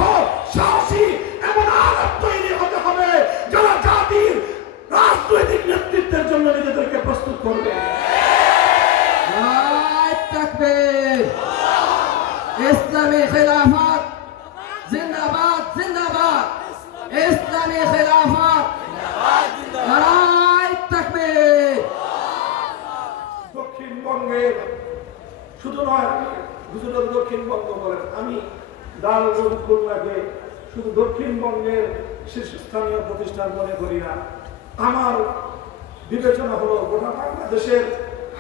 সাহসী এমন আলেম তৈরি হতে হবে যারা জাতির রাজনৈতিক নেতৃত্বের জন্য নিজেদেরকে প্রস্তুত করবে। নারায়ে তাকবীর! ইসলামী খিলাফত জিন্দাবাদ, জিন্দাবাদ! ইসলামী খিলাফত নারায়ে তাকবীর! দক্ষিণবঙ্গের শুধু নয়, হুজুরের দক্ষিণবঙ্গ বলেন, আমি দারুল খুলনাকে শুধু দক্ষিণবঙ্গের শীর্ষস্থানীয় প্রতিষ্ঠান মনে করি না। আমার বিবেচনা হলো গোটা বাংলাদেশের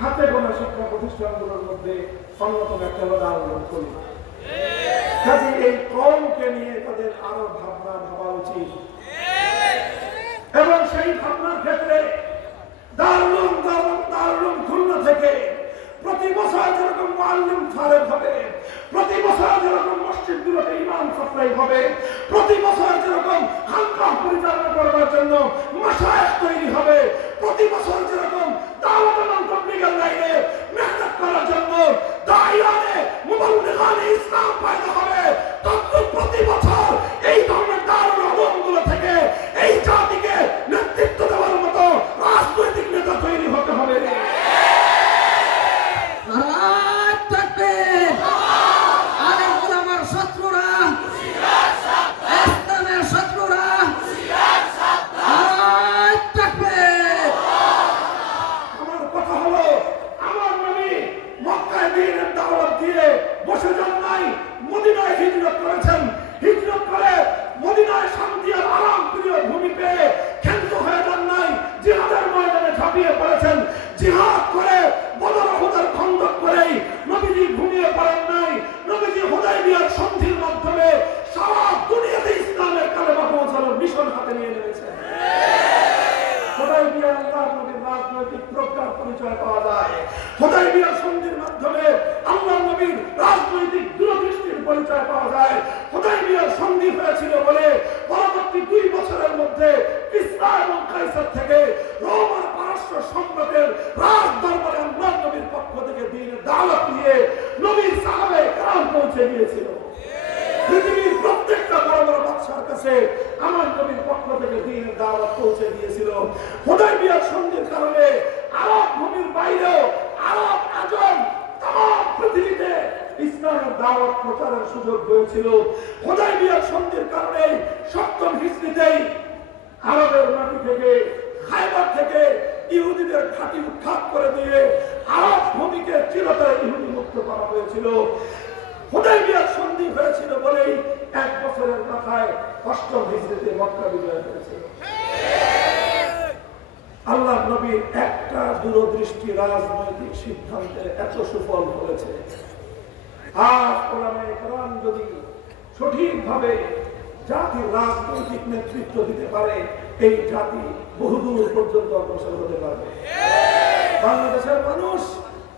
হাতে গোনা শিক্ষা প্রতিষ্ঠানগুলোর মধ্যে অন্যতম একটা হলো দারুল করি। কাজে এই কমকে নিয়ে তাদের আরো ভাবা উচিত এবং সেই ভাবনার ক্ষেত্রে দারুল খুলনা থেকে প্রতি বছর যেরকম মুআল্লিম ফারেক হবে, প্রতি বছর যেরকম মসজিদগুলোতে ইমাম সাপ্লাই হবে, প্রতি বছর যেরকম খানকাহ পরিচালনা করবার জন্য মাশায়েখ তৈরি হবে, প্রতি বছর যেরকম দাওয়াত এবং তাবলীগের লাইনে মেহনত করার জন্য দাইয়ানে মুবাল্লিগানে ইসলাম পয়দা হবে, তদ্রুপ প্রতি বছর এই ধরনের দারুল উলুমগুলো থেকে এই জাতিকে নেতৃত্ব দেওয়ার মতো রাজনৈতিক নেতা তৈরি হতে হবে। নারায়ে তাকবীর! আলেম ওলামার শত্রুরা, ইসলামের শত্রুরা, নারায়ে তাকবীর! আমার কথা হলো, আমার নবী মক্কায় দ্বীনের দাওয়াত দিয়ে বসে যান নাই, মদিনায় হিজরত করেছেন। হিজরত করে মদিনায় শান্তি আর আরাম প্রিয় ভূমি পেয়ে ক্ষান্ত হয়ে যান নাই, জিহাদের ময়দানে ঝাঁপিয়ে পড়েছেন। জিহাদ করে বদর উহুদের খন্দক করেই নবীজি ঘুমিয়ে পড়েন নাই। নবীজি হুদায়বিয়ার সন্ধির মাধ্যমে সারা দুনিয়াতে ইসলামের কালেমা পৌঁছানোর মিশন হাতে নিয়ে নেমেছেন। হুদায়বিয়ার আল্লাহর নবীর রাজনৈতিক প্রজ্ঞার পরিচয় পাওয়া যায়। হুদায়বিয়ার সন্ধির মাধ্যমে আল্লাহর নবীর রাজনৈতিক দূরদৃষ্টির পরিচয় পাওয়া যায়। হুদায়বিয়ার সন্ধি হয়েছিল বলে পরবর্তী 2 বছরের মধ্যে কিসরা এবং কায়সার থেকে রোম আর পারস্য সম্রাটের রাজ দরবারে আল্লাহর নবীর পক্ষ থেকে দ্বীনের দাওয়াত নিয়ে নবীর সাহাবায়ে কেরাম পৌঁছে গিয়েছিল। পৃথিবীর প্রত্যেকটা বড় বড় বাদশার কাছে আমার নবীর পক্ষ থেকে দ্বীনের দাওয়াত পৌঁছে গিয়েছিল। হুদায়বিয়ার সন্ধির কারণে আরব ভূমির বাইরেও আরব আজম তাম পৃথিবীতে ইসলামের দাওয়াত প্রচারের সুযোগ হয়েছিল। হুদায়বিয়ার সন্ধির কারণে 7ম হিজরিতেই আরবের মাটি থেকে, খায়বার থেকে ইহুদিদের ঘাঁটি উৎখাত করে দিয়ে আরব ভূমিকে চিরতরে ইহুদি মুক্ত করা হয়েছিল। হুদায়বিয়ার সন্ধি হয়েছিল বলেই 1 বছরের মাথায় 8ম হিজরিতে মক্কা বিজয় হয়েছিল। আল্লাহ নবীর একটা দূরদৃষ্টি রাজনৈতিক সিদ্ধান্তের এত সুফল হয়েছে। আজ ওলামায়ে কেরাম যদি সঠিকভাবে জাতির রাজনৈতিক নেতৃত্ব দিতে পারে, এই জাতি বহুদূর পর্যন্ত অগ্রসর হতে পারবে। বাংলাদেশের মানুষ,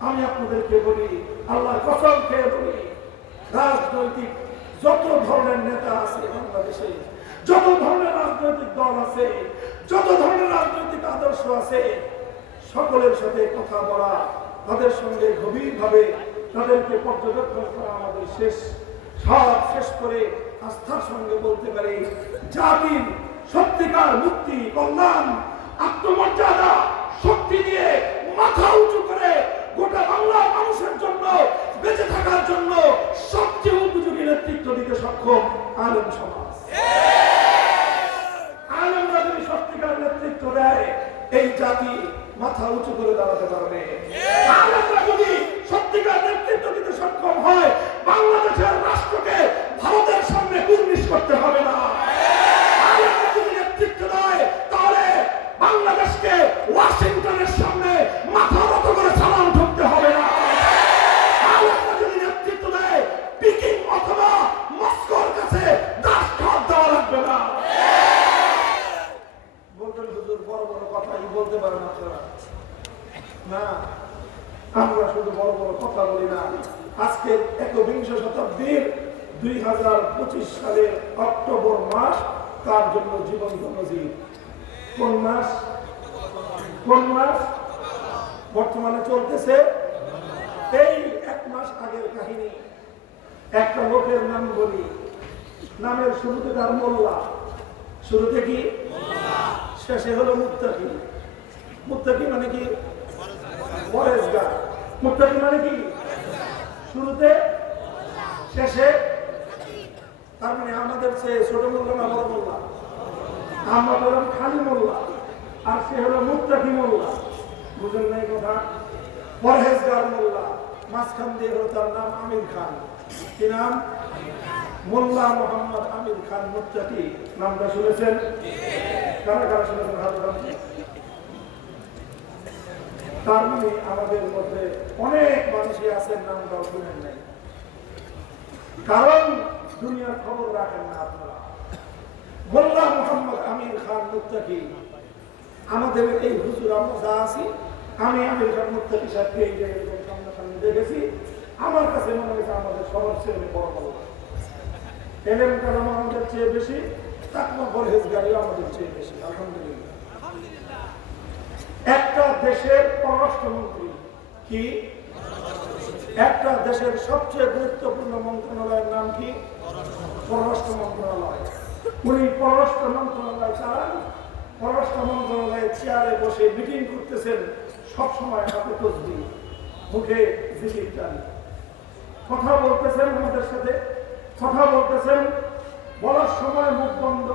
আমি আপনাদেরকে বলি, আল্লাহর কসম খেয়ে বলি, রাজনৈতিক যত ধরনের নেতা আছে বাংলাদেশে, যত ধরনের রাজনৈতিক দল আছে, যত ধরনের রাজনৈতিক আদর্শ আছে, সকলের সাথে কথা বলা, তাদের সঙ্গে গভীরভাবে তাদেরকে পর্যবেক্ষণ করা আমাদের সব শেষ করে আস্থার সঙ্গে বলতে পারি, জাতির সত্যিকার মুক্তি, কল্যাণ, আত্মমর্যাদা, শক্তি দিয়ে মাথা উঁচু করে গোটা বাংলার মানুষের জন্য বেঁচে থাকার জন্য সবচেয়ে উপযোগী নেতৃত্ব দিতে সক্ষম আলেম সমাজ। আলেমরা যদি সত্যিকার নেতৃত্ব দেয়, এই জাতি মাথা উঁচু করে দাঁড়াতে পারবে। আলেমরা যদি সত্যিকার নেতৃত্ব দিতে সক্ষম হয়, বাংলাদেশের রাষ্ট্রকে ভারতের সামনে কুর্নিশ করতে হবে না। আলেমরা যদি নেতৃত্ব দেয়, তাহলে বাংলাদেশকে ওয়াশিংটনের সামনে মাথা নত করে সালাম ঠুকতে হবে না। আলেমরা যদি নেতৃত্ব দেয়, পিকিং অথবা মস্কোর কাছে দাসখত দেওয়া লাগবে না। বলবেন হুজুর বড় বড় কথাই বলতে পারেন আপনারা। না, আমরা শুধু বড় বড় কথা বলি না। আজকে একবিংশ শতাব্দীর 2025 সালের অক্টোবর মাস তার জন্য জীবন্ত নজির। কোন মাস? কোন মাস বর্তমানে চলতেছে? এই 1 মাস আগের কাহিনী। একটা লোকের নাম বলি, নামের শুরুতে তার মোল্লা, শুরুতে কি, শেষে হলো মুত্তাকি। মুত্তাকি মানে কি? পরেজগার। মুত্তাকি মানে কি? শুরুতে, শেষে। তার মানে আমাদের চেয়ে ছোট মোল্লা না বড় মোল্লা? আমরা বললাম খালি মোল্লা, আর সে হলো মুত্তাকি মোল্লা। বুঝলেন না এই কথা? পরহেজগার মোল্লা। মাঝখান দিয়ে হলো তার নাম আমির খান। কি নাম? মোল্লা মোহাম্মদ আমির খান মুত্তাকি নামটা শুনেছেন? কারা কারা শুনেছেন হাত উঠান। তার মানে আমাদের মধ্যে অনেক মানুষই আছেন নামটাও শুনেন নাই, কারণ দুনিয়ার খবর রাখেন না আপনারা। মোল্লা মোহাম্মদ আমির খান মুত্তাকি আমাদের এই হুজুর আমরা যা আছি, আমি আমির খান মুত্তাকি সাহেবকে এই জায়গায় সামনাসামনি দেখেছি, আমার কাছে মনে হয়েছে আমাদের সবার চেয়ে বড় বড় এলেম কালাম আমাদের চেয়ে বেশি, তাকওয়া পরহেজগারিও আমাদের চেয়ে বেশি। আলহামদুলিল্লাহ। একটা দেশের পররাষ্ট্রমন্ত্রী কি, একটা দেশের সবচেয়ে গুরুত্বপূর্ণ মন্ত্রণালয়ের নাম কি? পররাষ্ট্র মন্ত্রণালয়। উনি পররাষ্ট্র মন্ত্রণালয় চালান, পররাষ্ট্র মন্ত্রণালয়ের চেয়ারে বসে মিটিং করতেছেন, সবসময় হাতে তসবিহ, মুখে জিকির জারি, কথা বলতেছেন আমাদের সাথে, কথা বলতেছেন, বলার সময় মুখ বন্ধ,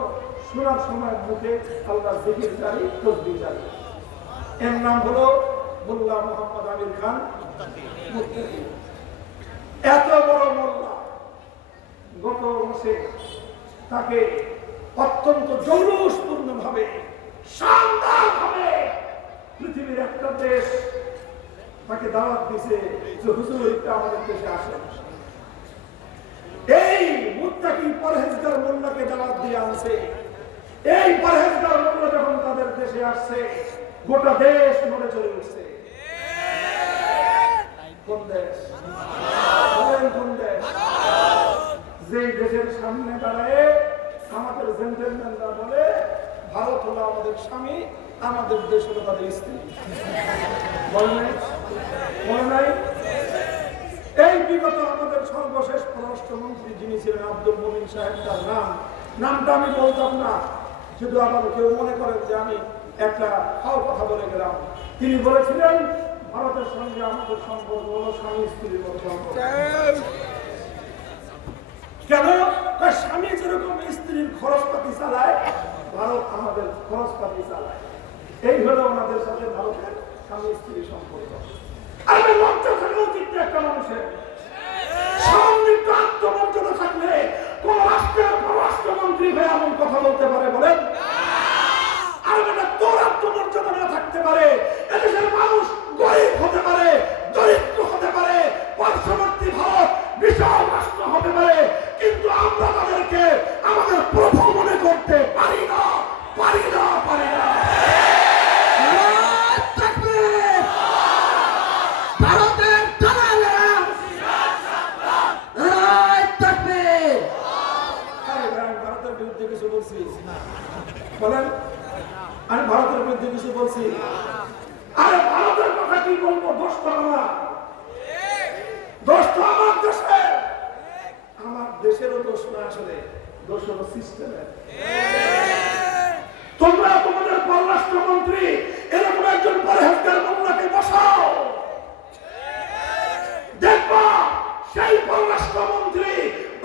শোনার সময় মুখে আল্লাহ জিকির জারি, তসবিহ জারি। এর নাম হলো মোল্লা মোহাম্মদ আমির খান মুত্তাকি। এত বড় মোল্লা, গত মাসে তাকে অত্যন্ত জৌলুসপূর্ণ ভাবে, শানদার ভাবে পৃথিবীর একটা দেশ তাকে দাওয়াত দিয়েছে যে হুজুর আমাদের দেশে আসেন। এই মুত্তাকি পরহেজগার মোল্লাকে দাওয়াত দিয়ে আনছে। এই পরহেজগার মোল্লা যখন তাদের দেশে আসছে, গোটা দেশ নড়ে চড়ে উঠছে। কোন দেশ? কোন দেশ? যে দেশের সামনে দাঁড়ায় আমাদের জেন্টলম্যানরা বলে ভারত হলো আমাদের স্বামী, আমাদের দেশ হলো তাদের স্ত্রী। বলে নাই? বলে নাই? এই বিগত আমাদের সর্বশেষ পররাষ্ট্রমন্ত্রী যিনি ছিলেন আব্দুল মুমিন সাহেব, তার নামটা আমি বলতাম না, শুধু আবার কেউ মনে করেন যে আমি একটা ফাও কথা বলে গেলাম। তিনি বলেছিলেন ভারতের সঙ্গে আমাদের সম্পর্ক হলো স্বামী স্ত্রীর মতো সম্পর্ক। কেন? স্বামী যেরকম স্ত্রীর খরচপাতি চালায়, ভারত আমাদের খরচপাতি চালায়। এই হলো ওনাদের সাথে ভারতের স্বামী স্ত্রীর সম্পর্ক। আমি লজ্জা থাকা উচিত একটা মানুষের, সমৃদ্ধ আত্মমর্যাদা থাকলে কোন রাষ্ট্রের পররাষ্ট্রমন্ত্রী হয়ে এমন কথা বলতে পারে বলেন? আর এটা তোর আত্মমর্যাদা না থাকতে পারে, এদেশের মানুষ গরিব হতে পারে, দরিদ্র হতে পারে, পার্শ্ববর্তী ভারত বিশাল রাষ্ট্র হতে পারে, কিন্তু আমরা তাদেরকে আমাদের প্রভু মনে করতে পারি না, পারি না, পারি না। ভারতের দালালেরা ভারতের বিরুদ্ধে কিছু বলছি বলেন? আমি ভারতের বিরুদ্ধে কিছু বলছি? আরে ভারতের কথা কি বলবো? দোষ তো আমার, দোষ তো আমার দেশের। আমার দেশেরও দোষ না, আসলে দোষ হলো সিস্টেমের। তোমরা তোমাদের পররাষ্ট্রমন্ত্রী এরকম একজন পরহেজগার মোল্লাকে বসাও, দেখবা সেই পররাষ্ট্রমন্ত্রী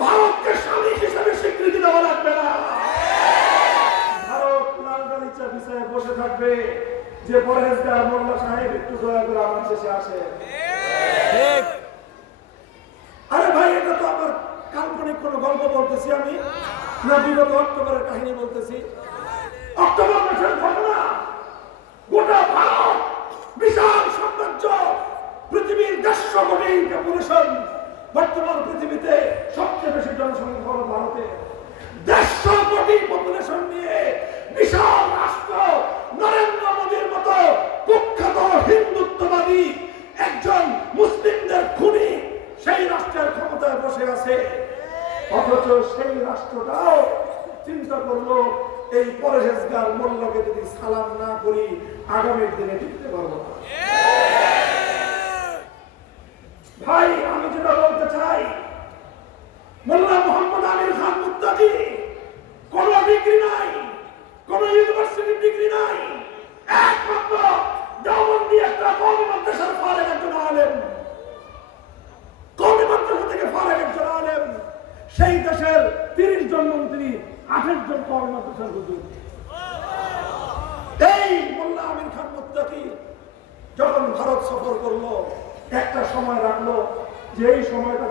ভারতকে স্বামী হিসেবে স্বীকৃতি দেওয়া লাগবে না। ভারত লাল গালিচা বিছায় বসে থাকবে যে পরহেজগার মোল্লা সাহেব একটু দয়া করে আমার দেশে আসে। আরে ভাই, এটা তো আমার কাল্পনিক কোন গল্প বলতেছি আমি, না বিগত অক্টোবরের কাহিনী বলতেছি? অক্টোবর মাসের ঘটনা। গোটা ভারত বিশাল সাম্রাজ্য, পৃথিবীর 150 কোটি পপুলেশন, বর্তমান পৃথিবীতে সবচেয়ে বেশি জনসংখ্যা হলো ভারতে। 150 কোটি পপুলেশন নিয়ে বিশাল রাষ্ট্র, নরেন্দ্র মোদীর মতো কুখ্যাত হিন্দুত্ববাদী একজন মুসলিমদের খুনি সেই রাষ্ট্রের ক্ষমতায় বসে আছে। অথচ সেই রাষ্ট্রটাও চিন্তা করলো এই পরহেজগার মোল্লাকে যদি সালাম না করি আগামীর দিনে টিকতে পারবো না। ভাই, আমি যেটা বলতে চাই, মোল্লা মোহাম্মদ আমির খান মুত্তাকি কোন ডিগ্রি নাই, কোন ইউনিভার্সিটির ডিগ্রি নাই, একমাত্র দেওবন্দি একটা কওমি মাদ্রাসার ফারেক একজন আলেম, কওমি মাদ্রাসা থেকে ফারেক একজন আলেম। সেই দেশের 30 জন মন্ত্রী, 28 জন কওমি মাদ্রাসার হুজুর। এই মোল্লা আমির খান মুত্তাকি যখন ভারত সফর করলো, একটা সময় রাখলো যে এই সময়টা